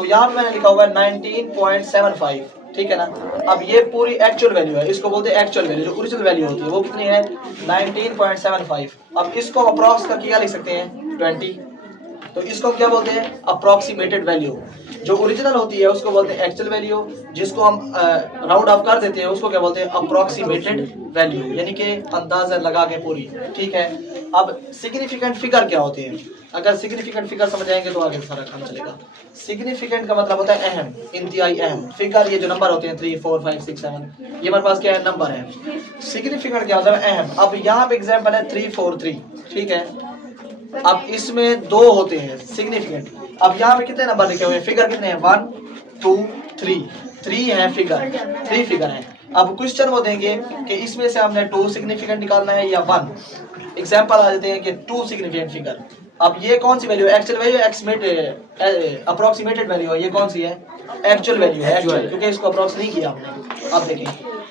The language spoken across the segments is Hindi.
तो यहाँ पे मैंने लिखा हुआ है 19.75, ठीक है ना। अब ये पूरी एक्चुअल वैल्यू है, इसको बोलते हैं एक्चुअल वैल्यू। जो ओरिजिनल वैल्यू होती है वो कितनी है 19.75। अब इसको अप्रॉक्स करके क्या लिख सकते हैं 20। तो इसको क्या बोलते हैं अप्रॉक्सीमेटेड वैल्यू। जो ओरिजिनल होती है उसको बोलते हैं एक्चुअल वैल्यू, जिसको हम राउंड ऑफ कर देते हैं उसको क्या बोलते हैं अप्रॉक्सीमेटेड वैल्यू, यानी कि अंदाजा लगा के पूरी, ठीक है। अब सिग्निफिकेंट फिगर क्या होते हैं, अगर सिग्निफिकेंट फिगर समझ जाएंगे तो आगे सारा काम चलेगा। सिग्निफिकेंट का मतलब होता है अहम, इंतहाई अहम। फिगर ये जो नंबर होते हैं 3 4 5 6 7, ये हमारे पास क्या है नंबर है। सिग्निफिकेंट क्या होता है अहम। अब यहाँ पे एग्जाम्पल है 3 4 3, ठीक है। अब इसमें दो होते हैं सिग्निफिकेंट। अब यहाँ पे कितने नंबर लिखे हुए हैं, फिगर कितने हैं 1 2 3, 3 है फिगर, 3 फिगर है। अब क्वेश्चन वो देंगे कि इसमें से हमने 2 सिग्निफिकेंट निकालना है या 1। एग्जांपल आ जाते हैं कि 2 सिग्निफिकेंट फिगर। अब ये कौन सी वैल्यू है एक्चुअल वैल्यू अप्रोक्सीमेटेड वैल्यू है, ये कौन सी है एक्चुअल वैल्यू है, क्योंकि इसको अप्रोक्स नहीं किया हमने। अब देखिए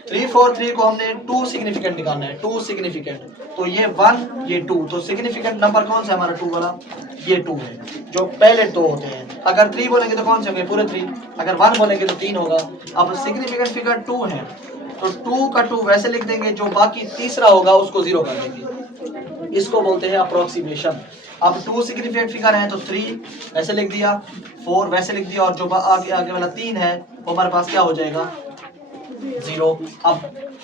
3 4 3 को हमने 2 सिग्निफिकेंट निकालना है, 2 सिग्निफिकेंट। तो ये 1 ये 2, तो सिग्निफिकेंट नंबर कौन सा है हमारा 2 वाला, ये 2 है। जो पहले 2 होते हैं, अगर 3 बोलेंगे तो कौन से होंगे पूरे 3, अगर 1 बोलेंगे तो 3 होगा। अब सिग्निफिकेंट फिगर 2 है तो 2 का 2 वैसे लिख देंगे, जो बाकी तीसरा होगा उसको 0 कर देंगे, इसको बोलते हैं अप्रोक्सीमेशन। अब 2 सिग्निफिकेंट फिगर है तो 3 वैसे लिख दिया, 4 वैसे लिख दिया, और जो आगे वाला 3 है वो हमारे पास क्या हो जाएगा 0। अब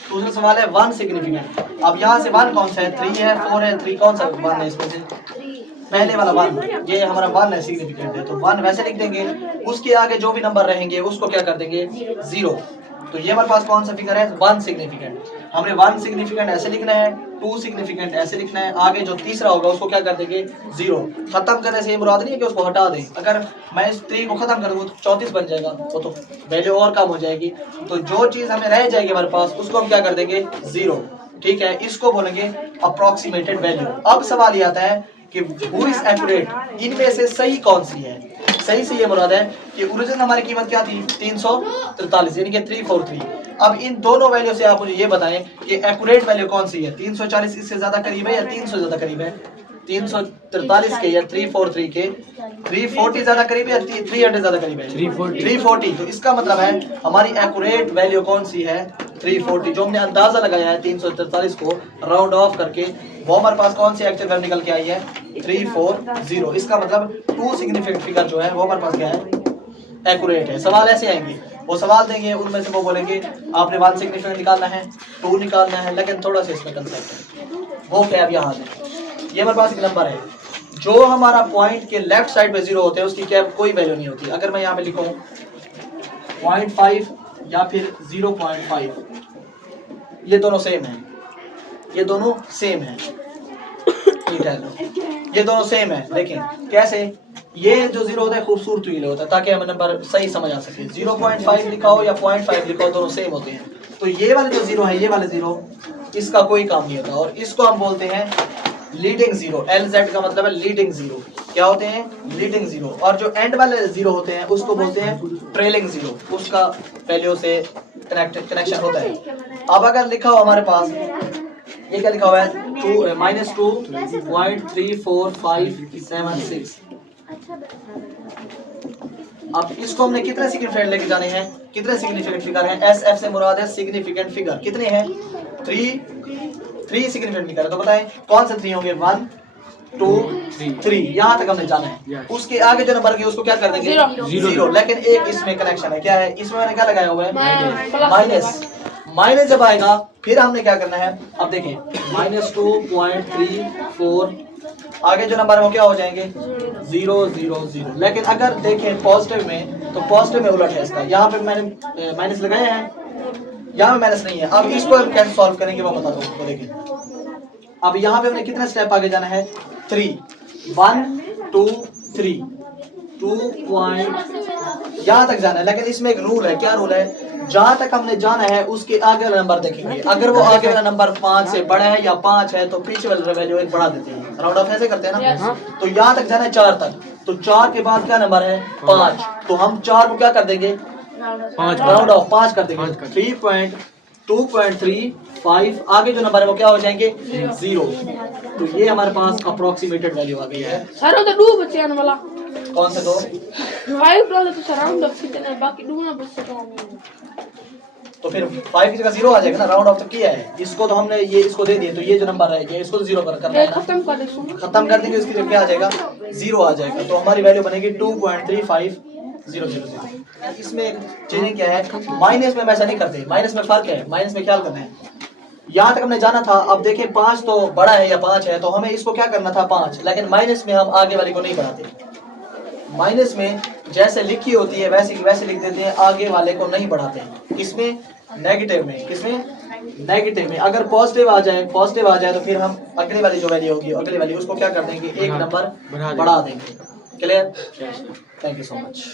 दूसरा सवाल है 1 सिग्निफिकेंट। अब यहाँ से 1 कौन सा है 3 है 4 है, 3 कौन सा 1 है इसमें से पहले वाला 1, ये हमारा 1 है सिग्निफिकेंट है, तो 1 वैसे लिख देंगे। उसके आगे जो भी नंबर रहेंगे उसको क्या कर देंगे 0। तो ये हमारे पास कौन सा फिगर है 1 सिग्निफिकेंट। हमने 1 सिग्निफिकेंट ऐसे लिखना है, 2 सिग्निफिकेंट ऐसे लिखना है, आगे जो तीसरा होगा उसको क्या कर देंगे 0। खत्म करने से ये मुराद नहीं है कि उसको हटा दें, अगर मैं इस 3 को खत्म कर दूँ तो 34 बन जाएगा, वो तो वैल्यू और कम हो जाएगी। तो जो चीज हमें रह जाएगी हमारे पास उसको हम क्या कर देंगे 0, ठीक है। इसको बोलेंगे अप्रोक्सीमेटेड वैल्यू। अब सवाल ये आता है कि हु इज एक्यूरेट, इनमें से सही कौन सी है। सही से ये मुराद है कि ओरिजिनल हमारी कीमत क्या थी 343, यानी कि 343। अब इन दोनों वैल्यू से आप मुझे ये बताएं कि एक्यूरेट वैल्यू कौन सी है, 340 इससे ज्यादा करीब है या 300 ज्यादा करीब है, 343 के या 343 के, 340 ज्यादा करीब है या 300 ज्यादा करीब है 340। तो इसका मतलब है हमारी एक्यूरेट वैल्यू कौन सी है 340। जो हमने अंदाजा लगाया है 343 को राउंड ऑफ करके, वो हमारे पास कौन सी एक्चुअल वैल्यू निकल के आई है 340। इसका मतलब 2 सिग्निफिकेंट फिगर जो है वो हमारे पास क्या है एक्यूरेट है। सवाल ऐसे आएंगे, वो सवाल देंगे, उनमें से वो बोलेंगे आपने 1 सिग्निफिकेंट निकालना है 2 निकालना है, लेकिन थोड़ा सा इसमें कंसेप्ट है, वो क्या अब यहाँ है। ये हमारे पास एक नंबर है, जो हमारा पॉइंट के लेफ्ट साइड पे 0 होते हैं उसकी क्या कोई वैल्यू नहीं होती। अगर मैं यहाँ पे लिखूं 0.5 या फिर 0.5, ये दोनों सेम है, ये दोनों सेम है, ठीक है, ये दोनों सेम है। लेकिन कैसे, ये जो 0 होता है खूबसूरत लिए होता है ताकि हमें नंबर सही समझ आ सके। 0.5 लिखा हो या 0.5 लिखा हो दोनों सेम होते हैं। तो ये वाले जो 0 है, ये वाले 0 इसका कोई काम नहीं होता, और इसको हम बोलते हैं लीडिंग 0। LZ का मतलब है लीडिंग 0। क्या होते हैं लीडिंग 0। और जो एंड वाले 0 होते हैं उसको बोलते हैं ट्रेलिंग 0, उसका वैल्यू से कनेक्शन होता है। अब अगर लिखा हो हमारे पास, ये क्या लिखा हुआ है -2.34576। अब इसको हमने कितने सिग्निफिकेंट लेके जाने हैं, कितने सिग्निफिकेंट फिगर हैं, SF से मुराद है सिग्निफिकेंट फिगर। कितने हैं 3 सिग्निफिकेंट फिगर है। तो बताएं कौन से 3 होंगे 1 2 3, यहाँ तक हमने जाना है। उसके आगे जो नंबर है उसको क्या कर देंगे 0। लेकिन एक इसमें कनेक्शन है, क्या है इसमें मैंने क्या लगाया हुआ है माइनस। माइनस जब आएगा फिर हमने क्या करना है, अब देखें -2.34, आगे जो नंबर है वो क्या हो जाएंगे 0 0 0। लेकिन अगर देखें पॉजिटिव में, तो पॉजिटिव में उलट है इसका, यहाँ पे मैंने माइनस लगाया है, यहाँ पे माइनस नहीं है। अब इसको हम कैसे सॉल्व करेंगे वो बता दो। देखिए अब यहाँ पे हमने कितने स्टेप आगे जाना है 3 1 2 3, 2 यहाँ तक जाना है। लेकिन इसमें एक रूल है, क्या रूल है, जहां तक हमने जाना है उसके आगे वाला नंबर देखेंगे। अगर वो आगे वाला नंबर 5 से बड़ा है या 5 है तो पीछे वाला वैल्यू एक बढ़ा देते हैं, राउंड ऑफ ऐसे करते हैं ना। तो यहाँ तक जाना है 4 तक, तो 4 के बाद क्या नंबर है 5, तो हम 4 को क्या कर देंगे राउंड ऑफ 5 कर देंगे। 2.35, आगे जो नंबर है वो क्या हो जाएंगे 0। तो ये हमारे पास अप्रोक्सीमेटेड वैल्यू आ गई है। सर तो दो बच्चे आने वाला कौन से दो? 5 डॉलर तो सराउंड ऑफ कितने बाकी दो ना बच्चे तो फिर 5 की जगह 0 आ जाएगा ना, राउंड ऑफ तो किया है। इसको तो हमने ये इसको दे दिए, तो ये जो नंबर है ये इसको 0 करना है ना। खत्म कर दे सुन खत्म कर देंगे, इसकी जगह क्या आ जाएगा 0 आ जाएगा। तो हमारी वैल्यू बनेगी 2.35000। इसमें चेंजिंग क्या है, माइनस में हम ऐसा नहीं करते, माइनस में फर्क है, माइनस में ख्याल करना है। यहाँ तक हमने जाना था, अब देखें 5 तो बड़ा है या 5 है, तो हमें इसको क्या करना था 5, लेकिन माइनस में हम आगे वाले को नहीं बढ़ाते। माइनस में जैसे लिखी होती है वैसे वैसे लिख देते हैं, आगे वाले को नहीं बढ़ाते हैं। किसमें? नेगेटिव में। किसमें? नेगेटिव में। अगर पॉजिटिव आ जाए तो फिर हम अगली वाली जो वैल्यू होगी, अगली वाली उसको क्या कर देंगे, एक नंबर बढ़ा देंगे। Clear? Thank you so much.